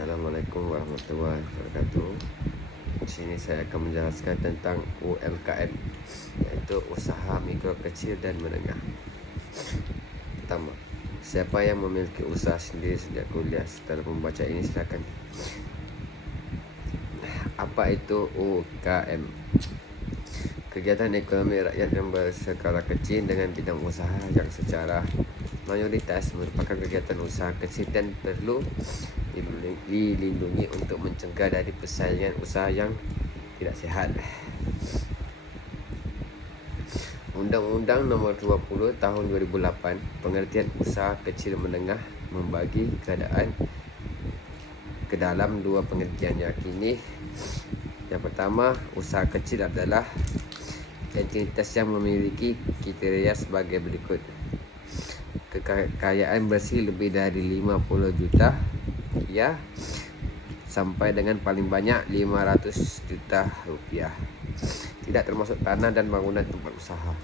Assalamualaikum warahmatullahi wabarakatuh. Di sini saya akan menjelaskan tentang UMKM, iaitu usaha mikro kecil dan menengah. Pertama, siapa yang memiliki usaha sendiri sejak kuliah? Setelah membaca ini silakan. Apa itu UMKM? Kegiatan ekonomi rakyat yang berskala kecil dengan bidang usaha yang secara mayoritas merupakan kegiatan usaha kecil dan perlu dilindungi untuk mencegah dari persaingan usaha yang tidak sehat. Undang-Undang Nomor 20 Tahun 2008 pengertian usaha kecil menengah membagi keadaan ke dalam dua pengertian, yakni yang pertama, usaha kecil adalah entitas yang memiliki kriteria sebagai berikut: kekayaan bersih lebih dari 50 juta rupiah sampai dengan paling banyak 500 juta rupiah, tidak termasuk tanah dan bangunan tempat usaha.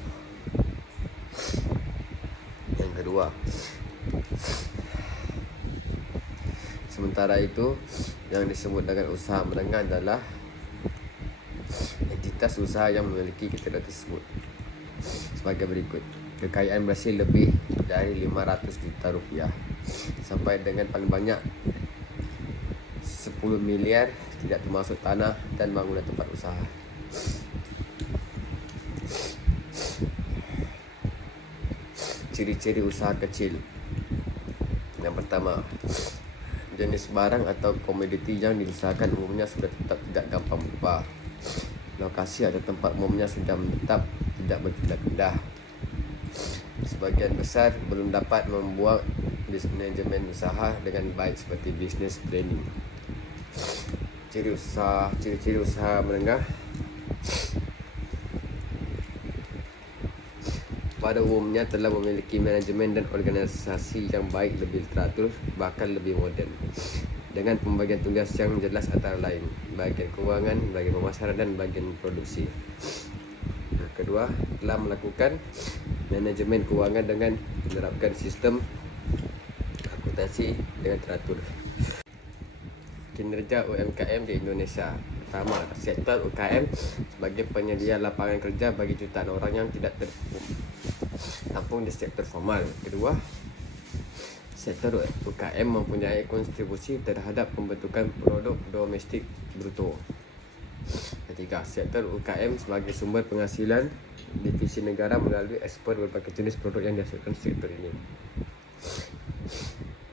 Yang kedua, sementara itu yang disebut dengan usaha menengah adalah entitas usaha yang memiliki kriteria tersebut sebagai berikut: kekayaan bersih lebih dari 500 juta rupiah sampai dengan paling banyak 10 miliar, tidak termasuk tanah dan bangunan tempat usaha. Ciri-ciri usaha kecil. Yang pertama, jenis barang atau komoditi yang diusahakan umumnya sudah tetap, tidak gampang berubah. Lokasi atau tempat umumnya sudah menetap, tidak berpindah-pindah. Sebagian besar belum dapat membuat manajemen usaha dengan baik seperti business planning. Ciri-ciri usaha menengah. Pada umumnya telah memiliki manajemen dan organisasi yang baik, lebih teratur, bahkan lebih moden, dengan pembagian tugas yang jelas antara lain bagian keuangan, bagian pemasaran, dan bagian produksi. Kedua, telah melakukan manajemen keuangan dengan menerapkan sistem akuntansi dengan teratur. Kinerja UMKM di Indonesia. Pertama, sektor UMKM sebagai penyedia lapangan kerja bagi jutaan orang yang tidak tertampung di sektor formal. Kedua, sektor UMKM mempunyai kontribusi terhadap pembentukan produk domestik bruto. Ketiga, sektor UMKM sebagai sumber penghasilan divisi negara melalui ekspor berbagai jenis produk yang dihasilkan sektor ini.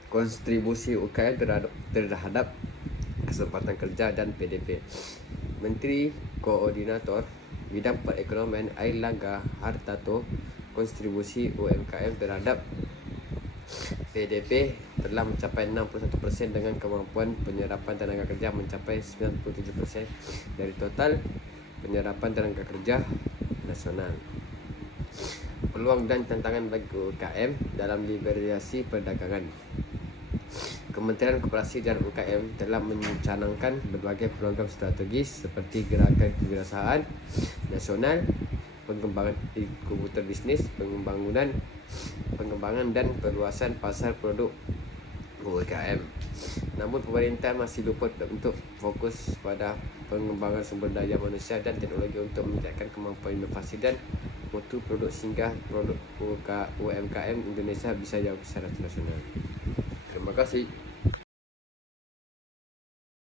Kontribusi UMKM terhadap kesempatan kerja dan PDB. Menteri Koordinator Bidang Perekonomian Airlangga Hartarto, kontribusi UMKM terhadap PDB telah mencapai 61% dengan kemampuan penyerapan tenaga kerja mencapai 97% dari total penyerapan tenaga kerja nasional. Peluang dan tantangan bagi UMKM dalam liberalisasi perdagangan. Kementerian Koperasi dan UMKM telah mencanangkan berbagai program strategis seperti gerakan kewirausahaan nasional, pengembangan inkubator bisnis, pengembangan dan perluasan pasar produk UMKM. Namun pemerintah masih luput untuk fokus pada pengembangan sumber daya manusia dan teknologi untuk meningkatkan kemampuan inovasi dan mutu produk sehingga produk UMKM Indonesia bisa jauh secara nasional. Terima kasih.